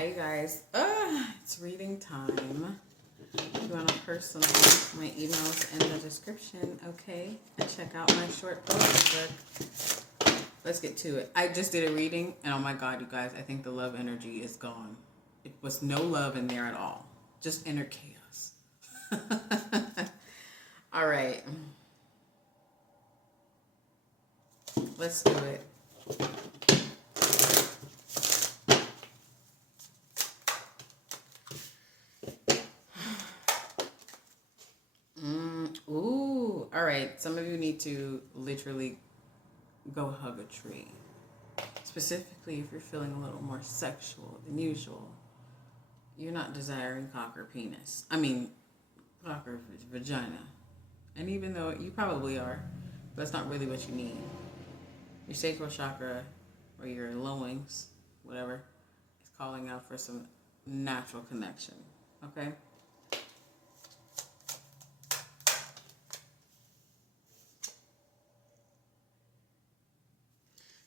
Hi, you guys. It's reading time. If you want to personal, my email's in the description, okay? And check out my short poetry book. Let's get to it. I just did a reading, and oh my God, you guys, I think the love energy is gone. It was no love in there at all. Just inner chaos. All right. Let's do it. Ooh. All right. Some of you need to literally go hug a tree. Specifically, if you're feeling a little more sexual than usual. You're not desiring cock or penis. I mean, cock or vagina. And even though you probably are, that's not really what you need. Your sacral chakra or your loins, whatever, is calling out for some natural connection. Okay?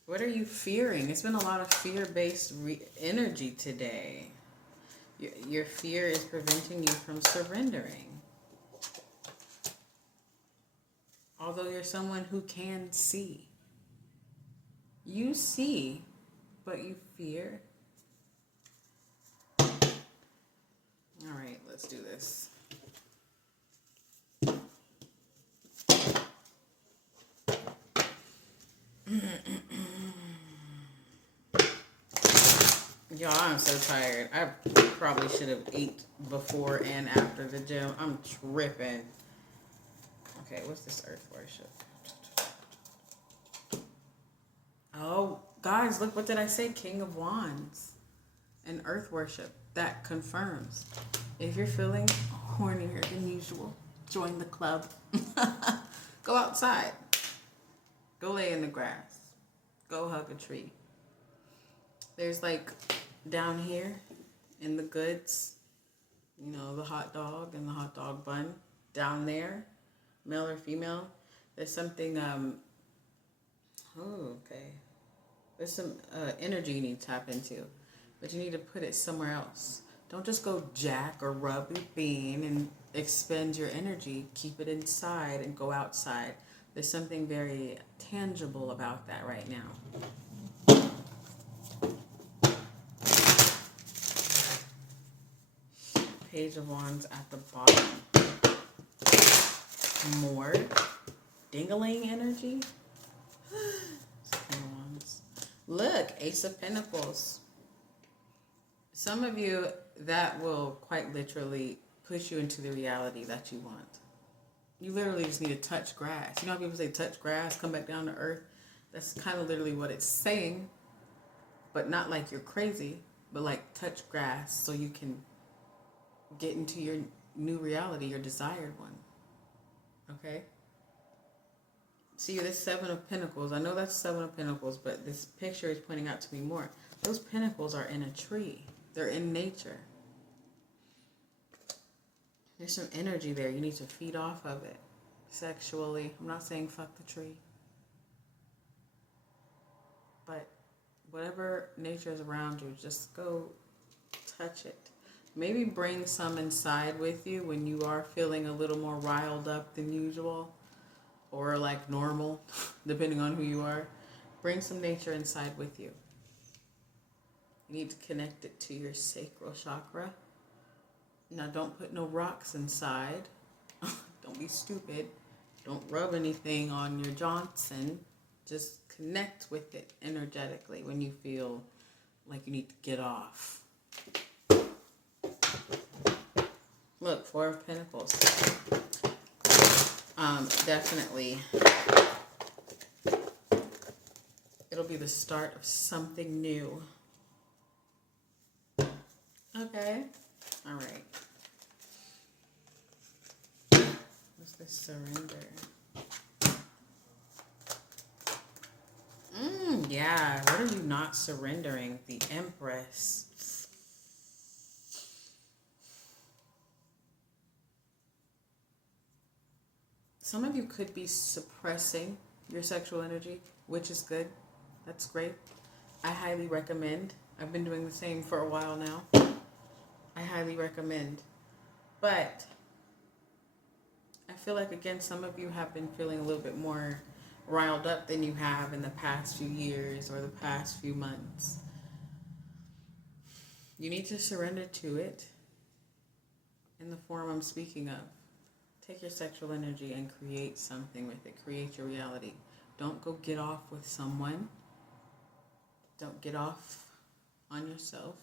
What are you fearing? It's been a lot of fear-based energy today. Your fear is preventing you from surrendering. Although you're someone who can see. You see, but you fear. All right, let's do this. Y'all, I'm so tired. I probably should have ate before and after the gym. I'm tripping. Okay, what's this earth worship? Oh, guys, look, what did I say? King of Wands and earth worship. That confirms. If you're feeling hornier than usual, join the club. Go outside. Go lay in the grass. Go hug a tree. There's like down here in the goods, you know, the hot dog and the hot dog bun. Down there, male or female, there's something, there's some energy you need to tap into, but you need to put it somewhere else. Don't just go jack or rub your bean and expend your energy. Keep it inside and go outside. There's something very tangible about that right now. Page of Wands at the bottom. More dingling energy. Look, Ace of Pentacles. Some of you, that will quite literally push you into the reality that you want. You literally just need to touch grass. You know how people say touch grass, come back down to earth? That's kind of literally what it's saying. But not like you're crazy, but like touch grass so you can get into your new reality, your desired one. Okay? See, this Seven of Pentacles. I know that's Seven of Pentacles, but this picture is pointing out to me more. Those pentacles are in a tree. They're in nature. There's some energy there. You need to feed off of it sexually. I'm not saying fuck the tree. But whatever nature is around you, just go touch it. Maybe bring some inside with you when you are feeling a little more riled up than usual. Or like normal, depending on who you are. Bring some nature inside with you. You need to connect it to your sacral chakra. Now, don't put no rocks inside. Don't be stupid. Don't rub anything on your Johnson. Just connect with it energetically when you feel like you need to get off. Look, Four of Pentacles. Definitely. It'll be the start of something new. Okay. All right. What's this? Surrender. Yeah. What are you not surrendering? The Empress. Some of you could be suppressing your sexual energy, which is good. That's great. I highly recommend I've been doing the same for a while now. I highly recommend. But I feel like, again, some of you have been feeling a little bit more riled up than you have in the past few years or the past few months. You need to surrender to it in the form I'm speaking of. Take your sexual energy and create something with it. Create your reality. Don't go get off with someone. Don't get off on yourself.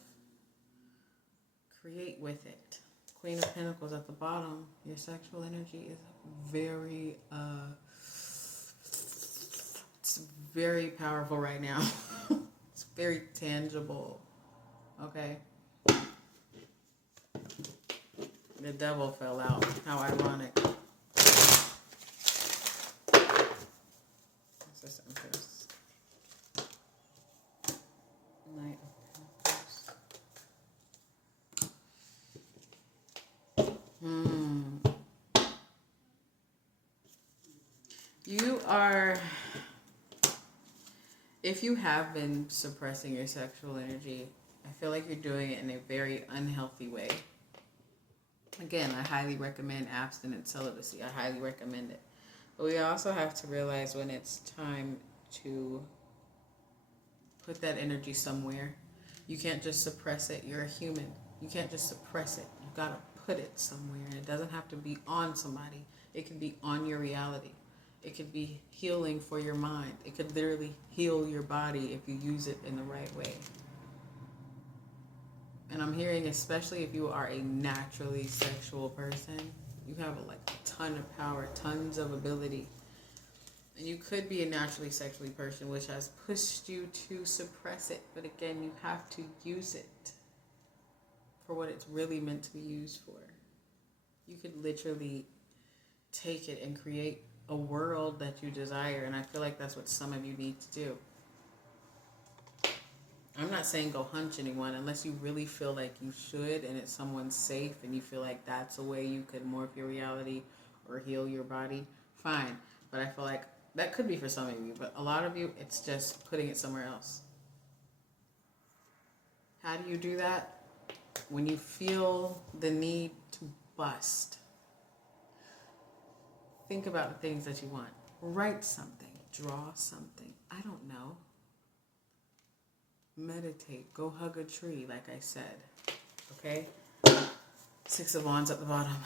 Create with it. Queen of Pentacles at the bottom. Your sexual energy is very, it's very powerful right now. It's very tangible. Okay? The devil fell out. How ironic. What's this Empress? Knight of Pentacles. You are, if you have been suppressing your sexual energy, I feel like you're doing it in a very unhealthy way. Again, I highly recommend abstinent celibacy. I highly recommend it. But we also have to realize when it's time to put that energy somewhere. You can't just suppress it. You're a human. You can't just suppress it. You gotta put it somewhere. And it doesn't have to be on somebody. It can be on your reality. It could be healing for your mind. It could literally heal your body if you use it in the right way. And I'm hearing, especially if you are a naturally sexual person, you have like a ton of power, tons of ability. And you could be a naturally sexually person, which has pushed you to suppress it. But again, you have to use it for what it's really meant to be used for. You could literally take it and create a world that you desire. And I feel like that's what some of you need to do. I'm not saying go hunch anyone unless you really feel like you should and it's someone safe and you feel like that's a way you could morph your reality or heal your body. Fine. But I feel like that could be for some of you. But a lot of you, it's just putting it somewhere else. How do you do that? When you feel the need to bust. Think about the things that you want. Write something. Draw something. I don't know. Meditate. Go hug a tree, like I said. Okay? 6 of Wands at the bottom.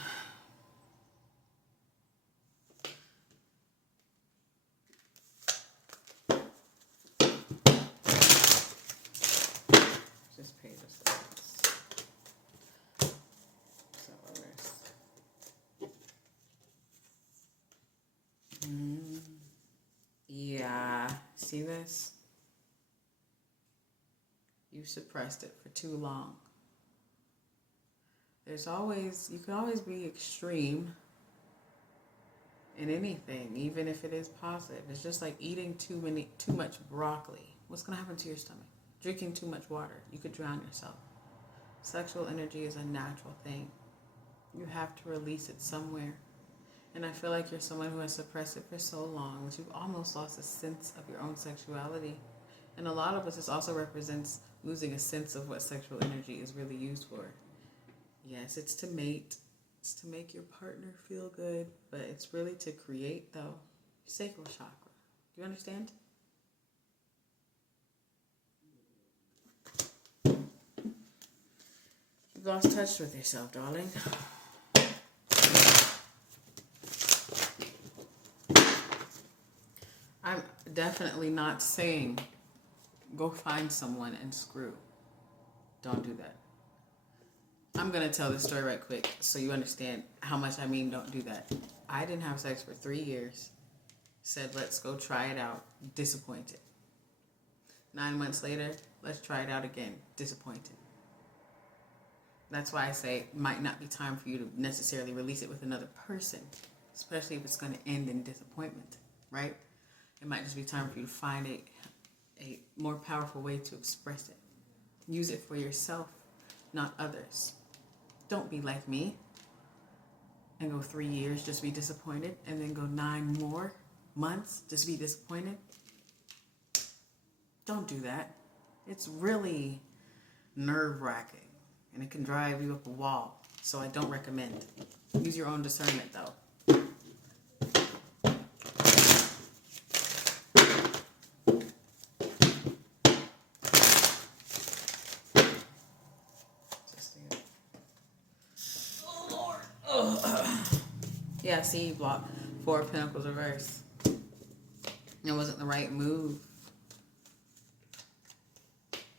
Just Page of Swords. So yeah. See this? You suppressed it for too long. You can always be extreme in anything, even if it is positive. It's just like eating too much broccoli. What's going to happen to your stomach? Drinking too much water. You could drown yourself. Sexual energy is a natural thing. You have to release it somewhere. And I feel like you're someone who has suppressed it for so long that you've almost lost a sense of your own sexuality. And a lot of us, this also represents losing a sense of what sexual energy is really used for. Yes, it's to mate. It's to make your partner feel good. But it's really to create, though, sacral chakra. Do you understand? You've lost touch with yourself, darling. I'm definitely not saying go find someone and screw. Don't do that. I'm going to tell this story right quick so you understand how much I mean don't do that. I didn't have sex for 3 years. Said, let's go try it out. Disappointed. 9 months later, let's try it out again. Disappointed. That's why I say it might not be time for you to necessarily release it with another person, especially if it's going to end in disappointment, right? It might just be time for you to find a more powerful way to express it. Use it for yourself, not others. Don't be like me and go 3 years just be disappointed and then go 9 more months just be disappointed. Don't do that. It's really nerve-wracking, and it can drive you up a wall. So I don't recommend. Use your own discernment, though. Oh, Lord. Oh. Yeah, see, you blocked 4 of Pentacles reverse. It wasn't the right move.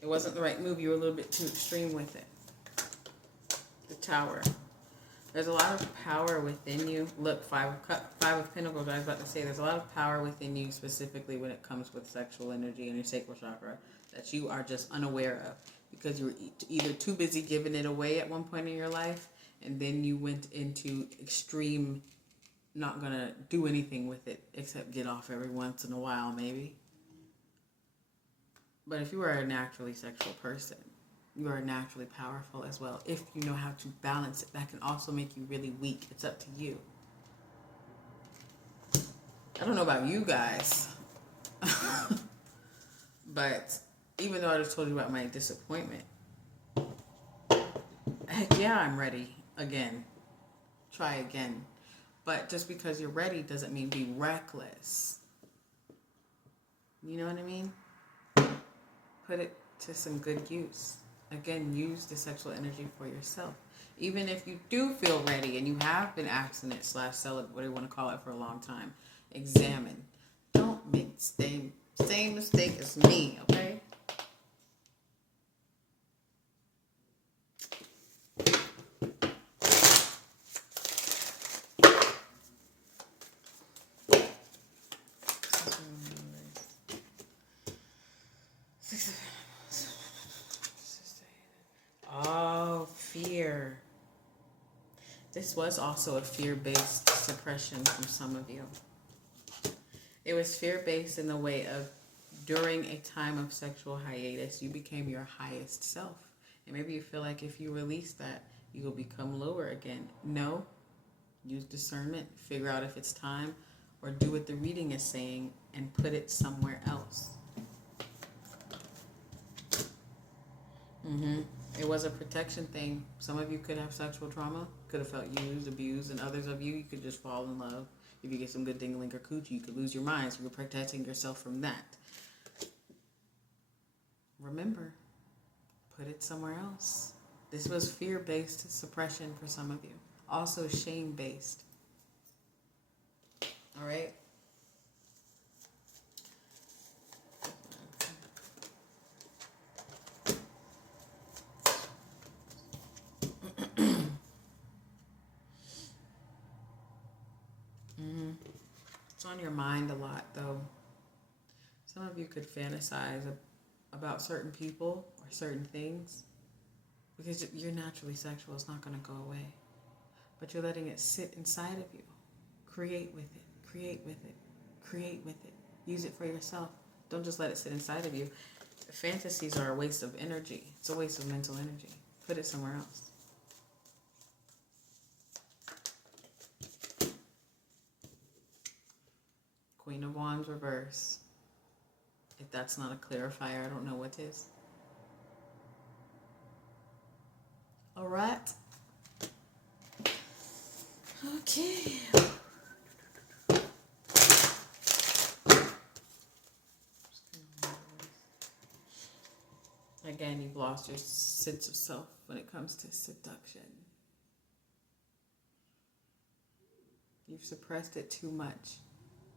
It wasn't the right move. You were a little bit too extreme with it. The Tower. There's a lot of power within you. Look, five of Pentacles. I was about to say there's a lot of power within you, specifically when it comes with sexual energy and your sacral chakra, that you are just unaware of because you were either too busy giving it away at one point in your life, and then you went into extreme, not gonna do anything with it except get off every once in a while, maybe. But if you are a naturally sexual person, you are naturally powerful as well. If you know how to balance it, that can also make you really weak. It's up to you. I don't know about you guys, but even though I just told you about my disappointment, heck yeah, I'm ready again. Try again. But just because you're ready doesn't mean be reckless. You know what I mean? Put it to some good use. Again, use the sexual energy for yourself. Even if you do feel ready and you have been abstinent / celibate, whatever you want to call it, for a long time, examine. Don't make the same mistake as me, okay? Oh, fear. This was also a fear-based suppression from some of you. It was fear-based in the way of during a time of sexual hiatus, you became your highest self. And maybe you feel like if you release that, you will become lower again. No. Use discernment. Figure out if it's time, or do what the reading is saying and put it somewhere else. It was a protection thing. Some of you could have sexual trauma, could have felt used, abused, and others of you could just fall in love. If you get some good ding-a-ling or coochie, you could lose your mind, so you're protecting yourself from that. Remember, put it somewhere else. This was fear-based suppression for some of you. Also shame-based. All right? It's on your mind a lot, though. Some of you could fantasize about certain people or certain things because you're naturally sexual. It's not going to go away. But you're letting it sit inside of you. Create with it. Create with it. Create with it. Use it for yourself. Don't just let it sit inside of you. Fantasies are a waste of energy. It's a waste of mental energy. Put it somewhere else. Queen of Wands reverse. If that's not a clarifier, I don't know what is. All right. Okay. Again, you've lost your sense of self when it comes to seduction. You've suppressed it too much.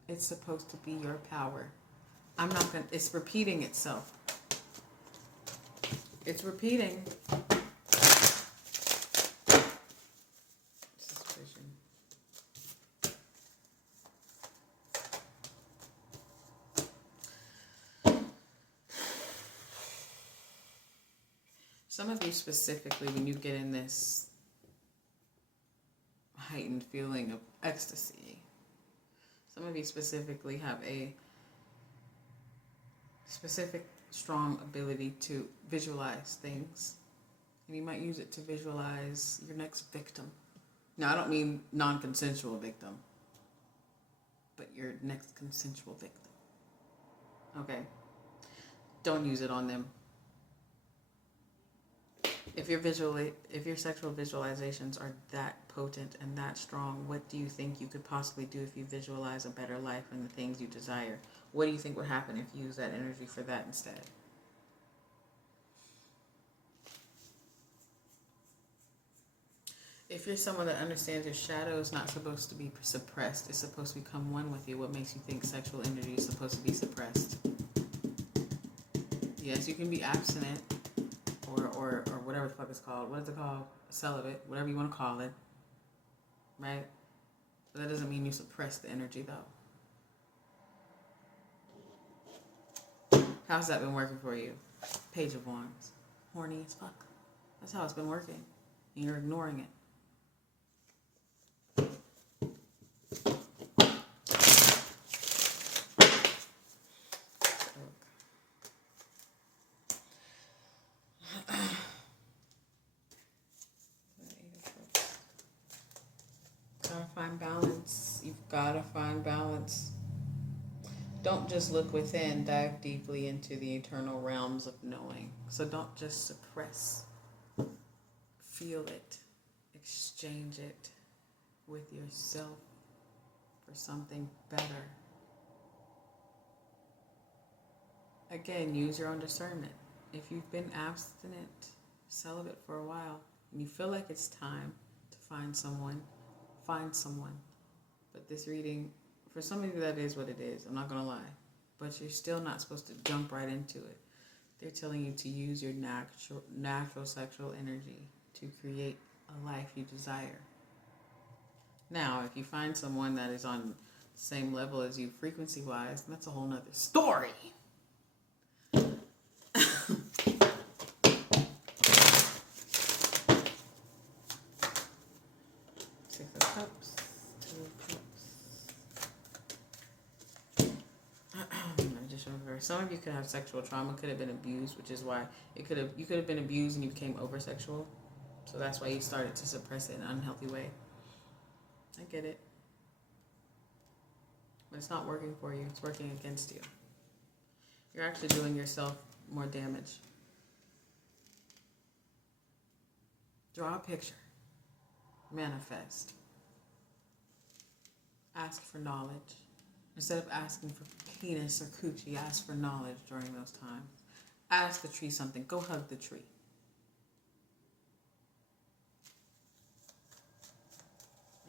It's supposed to be your power. I'm not going to, it's repeating itself. It's repeating. Suspicion. Some of you specifically, when you get in this heightened feeling of ecstasy, some of you specifically have a specific strong ability to visualize things. And you might use it to visualize your next victim. Now, I don't mean non-consensual victim, but your next consensual victim. Okay? Don't use it on them. If your sexual visualizations are that potent and that strong, what do you think you could possibly do if you visualize a better life and the things you desire? What do you think would happen if you use that energy for that instead? If you're someone that understands your shadow is not supposed to be suppressed, it's supposed to become one with you, what makes you think sexual energy is supposed to be suppressed? Yes, you can be abstinent or whatever the fuck it's called. What is it called? Celibate, whatever you want to call it. Right? But that doesn't mean you suppress the energy, though. How's that been working for you? Page of Wands. Horny as fuck. That's how it's been working. And you're ignoring it. Find balance. You've got to find balance. Don't just look within, dive deeply into the eternal realms of knowing. So don't just suppress. Feel it. Exchange it with yourself for something better. Again, use your own discernment. If you've been abstinent, celibate for a while, and you feel like it's time to find someone, find someone. But this reading, for some of you, that is what it is. I'm not going to lie. But you're still not supposed to jump right into it. They're telling you to use your natural sexual energy to create a life you desire. Now, if you find someone that is on the same level as you frequency-wise, that's a whole nother story. Six of Cups, Two of Cups. Some of you could have sexual trauma, could have been abused, which is why you could have been abused and you became over sexual. So that's why you started to suppress it in an unhealthy way. I get it. But it's not working for you. It's working against you. You're actually doing yourself more damage. Draw a picture. Manifest. Ask for knowledge. Instead of asking for penis or coochie, ask for knowledge during those times. Ask the tree something. Go hug the tree.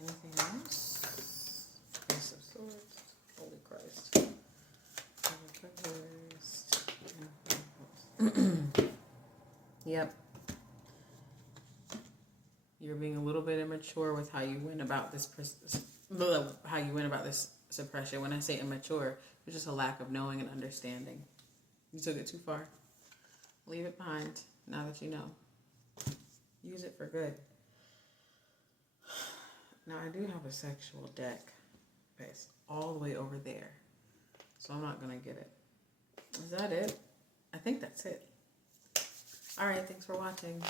Anything else? Ace of Swords. Holy Christ. Yep. You're being a little bit immature with how you went about this suppression. When I say immature, it's just a lack of knowing and understanding. You took it too far. Leave it behind now that you know. Use it for good. Now, I do have a sexual deck, but it's all the way over there. So I'm not going to get it. Is that it? I think that's it. All right, thanks for watching.